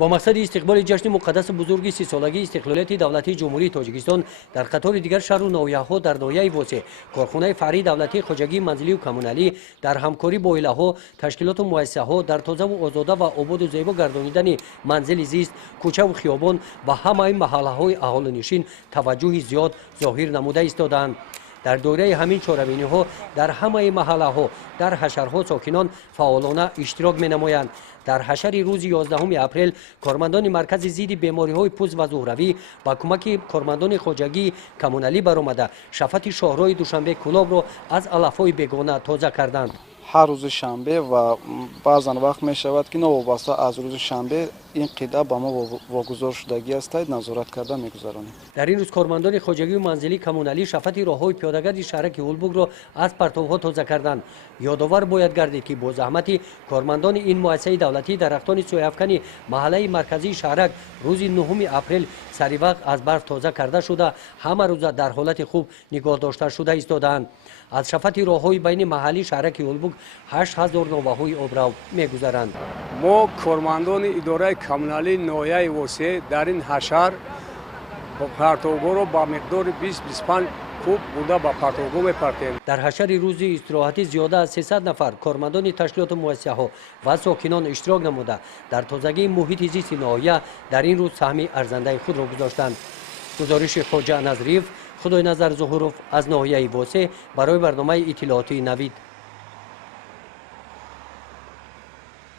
با مقصد استقبال جشن مقدس بزرگ 30 سالگی استقلالیت دولتی جمهوری تاجیکستان در قطار دیگر شهر و ناحیه‌ها در ناحیه واسه کارخانه فرعی دولتی خواجگی منزلی و کمونالی در همکاری با ایله‌ها تشکیلات و مؤسسه‌ها در تازه و آزاده و آباد و زیبا گردانیدن منزل زیست کوچه و خیابان و همه محله‌های اهالینشین توجه زیاد ظاهر نموده ایستادند. در دوره همین چاره‌بینی‌ها در همه محله‌ها در حشرها ساکنان فعالانه اشتراک می‌نمایند. در حشر روز 11 اپریل کارمندان مرکز ضد بیماری‌های پوست و زهروی با کمک کارمندان خواجگی کمونالی برآمده شفت شاهراه دوشنبه کلاب را از علف‌های بیگانه تازه کردند. هر روز شنبه و بعضا وقت می شود که نوابسته از روز شنبه این قطعه با ما واگذار شدگی است نظارت کرده میگذرانیم. در این روز کارمندان خواجگی و منزلی کمونالی شفت راههای پیاده‌گرد شهرک اولبوگ را از پرتوها تازه کردند. یادآور باید گردید که با زحمت کارمندان این مؤسسه دولتی درختان سویافکن محله مرکزی شهرک روز 9 اپریل سری وقت از برف تازه کرده شده همه روز در حالت خوب نگاه داشته شده ایستادند. از شفت راههای بین محلی شهرک اولبوگ 8000 نوبه‌های آبرو می‌گذرند. ما کارمندان اداره کمونالی ناحیه واسه در این حشر با پرتوگاه را با مقدار 20-25 کوب بوده با پرتوگاه می‌پرتیم. در حشر روز استراحتی زیاده از 300 نفر کارمندان تشکیلات و مؤسسه‌ها و ساکنان اشتراک نموده در تازگی محیط زیست ناحیه در این روز سهم ارزنده خود را گذاشتند. گزارش خواجه نظریف خدای نظر ظهوروف از ناحیه واسه برای برنامه اطلاعاتی نوید.